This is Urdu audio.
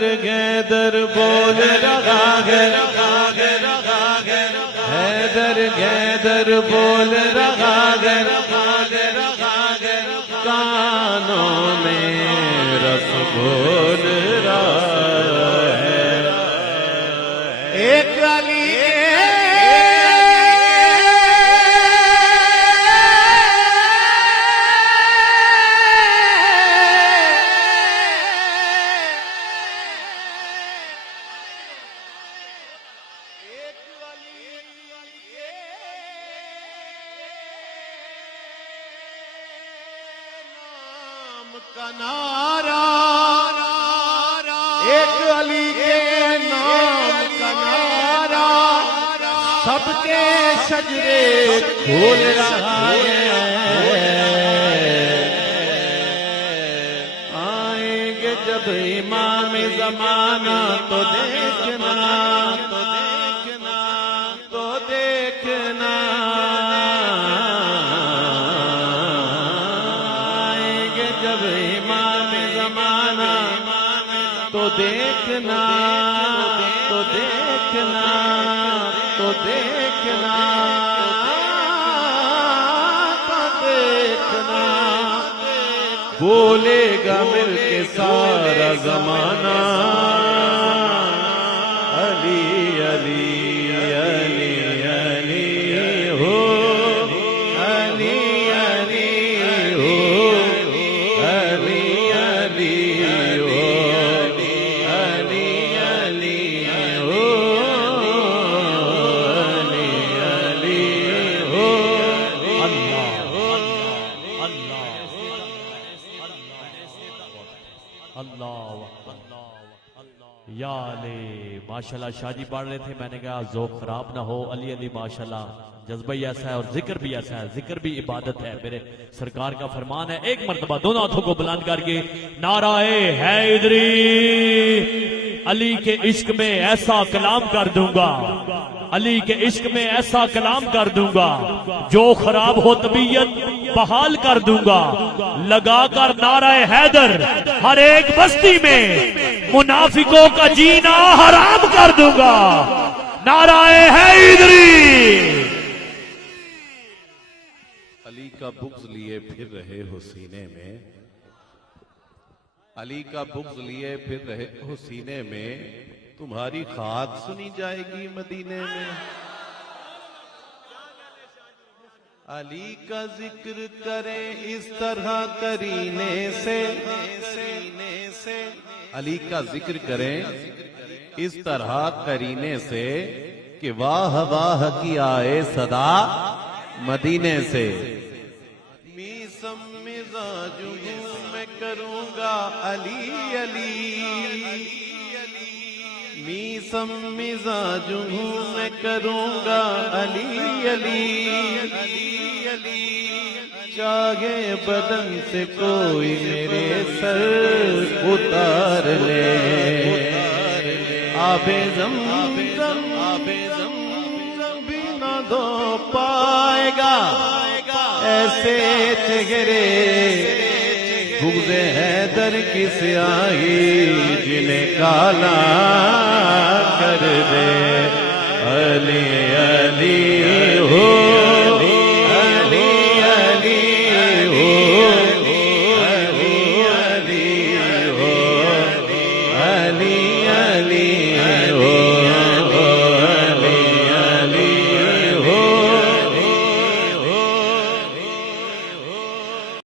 حیدر حیدر بول رہا ہے حیدر حیدر بول رہا ہے کانوں میں رس گھول رہا ہے ایک علی کا نعرہ ایک علی کے نام کا نعرہ سب کے شجرے کھول رہا ہے آئیں گے جب امام زمانہ تو دیکھنا تو دیکھنا تو دیکھنا تو دیکھنا تو دیکھنا بولے گا مل کے سارا زمانہ علی علی علی علی ہو علی علی ہو علی علی ہو یا علی ماشاءاللہ شاہ جی پڑھ رہے تھے میں نے کہا ذوق خراب نہ ہو علی علی ماشاءاللہ جذبہ ہی ایسا ہے اور ذکر بھی ایسا ہے ذکر بھی عبادت ہے میرے سرکار کا فرمان ہے ایک مرتبہ دونوں ہاتھوں کو بلند کر کے نعرہ حیدری علی کے عشق میں ایسا کلام کر دوں گا علی کے عشق میں ایسا کلام کر دوں گا جو خراب ہو طبیعت بحال کر دوں گا لگا کر نعرہ حیدر ہر ایک بستی میں منافقوں کا جینا حرام کر دوں گا نعرہ حیدری علی کا بغض لیے پھر رہے ہو سینے میں علی کا بغض لیے پھر رہے ہو سینے میں تمہاری خاک سنی جائے گی مدینے میں علی کا ذکر کریں اس طرح کرینے سے علی کا ذکر کریں اس طرح کرینے سے کہ واہ واہ کی آئے صدا مدینے سے میسم مزاج ہوں میں کروں گا علی علی میسم مزاج ہوں میں کروں گا علی علی چاہے بدن سے کوئی میرے سر اتار لے آب زمزم بھی نہ دھو پائے گا ایسے چہرے بغض حیدر کی سیاہی جنہیں کالا کر دے علی